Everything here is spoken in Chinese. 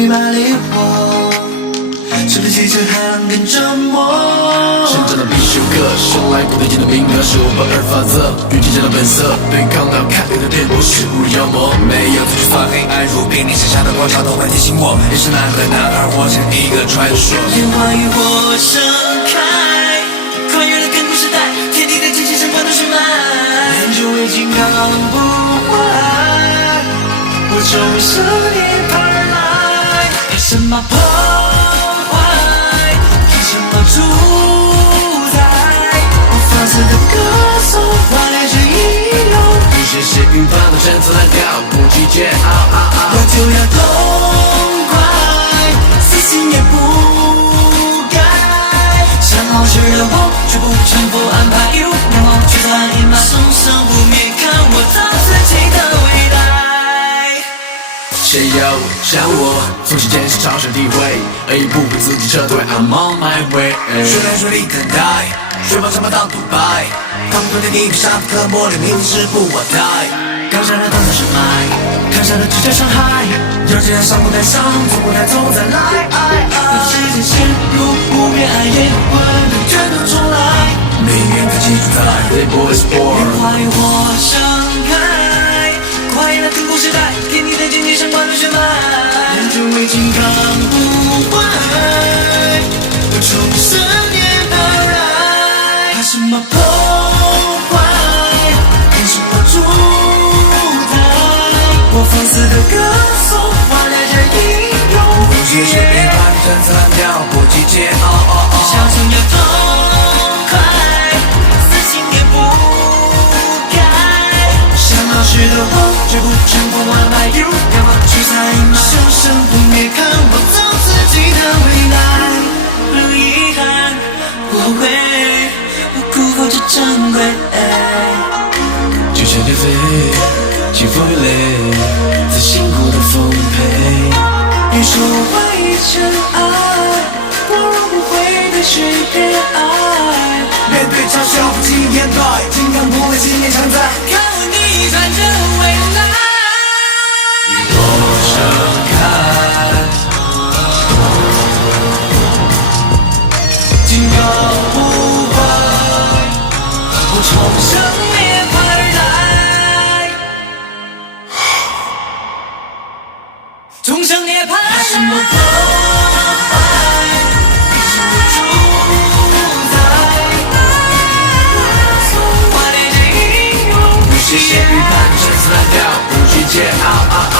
一把烈火，是比汽车还让更折磨。成长的必修课，生来不对劲的兵课，是我不二法则，与竞争的本色，对抗到开裂的颠簸，事物妖魔。没有罪就算黑暗如冰，你写下的光照都会提醒我，也是男和男儿活成一个传说。烟花与火盛开，跨越了亘古时代，天地的惊奇神话都是脉，念旧为金刚不坏，我从生涅槃而来，怕什么破坏，凭什么主宰？我放肆的歌颂，换来这英勇。不是血与烦恼，生死难料，不计煎熬。我就要痛快，死心也不改。想好事的我，绝不臣服安排。一路阳光驱散阴霾，生生不灭，看我造自己的未来。谁要像我，从时间是超越地位，而一步步自己撤退。I'm on my way。说来说去等待，雪豹什么当独白，他们昨天你比上刻薄，连明知不我待。刚下的当作是爱，看下的只叫伤害。要这样伤不带伤，从不带走再来。让时间陷入不灭暗夜，混沌卷土重来。命运自己主宰 This boy is 烟 born。花与火盛开，跨越了亘古时代，天地的荆棘相关的血脉，念旧为金刚不坏，我重生涅槃而来，怕什么破坏，凭什么主宰？我放肆的歌颂，换来这英勇。不计血与烦恼，生死难料，不计煎熬。小心要痛快，死心也不改。想老实的我，绝不臣服安排。一路阳光驱散阴霾，生生不灭，看我走自己的未来。不遗憾，不悔，不辜负这珍贵。就像电飞，清风与泪，在辛苦的丰沛。别说怀疑尘埃，我若不会的是黑暗。面对嘲笑，不轻言败，金刚不会信念常在，看我逆转这未来。与我盛开。金刚不坏，我重生涅槃而来，重生涅槃而来。什么破坏，凭什么主宰？换来这英勇。不计血与烦恼，生死难料，不计煎熬。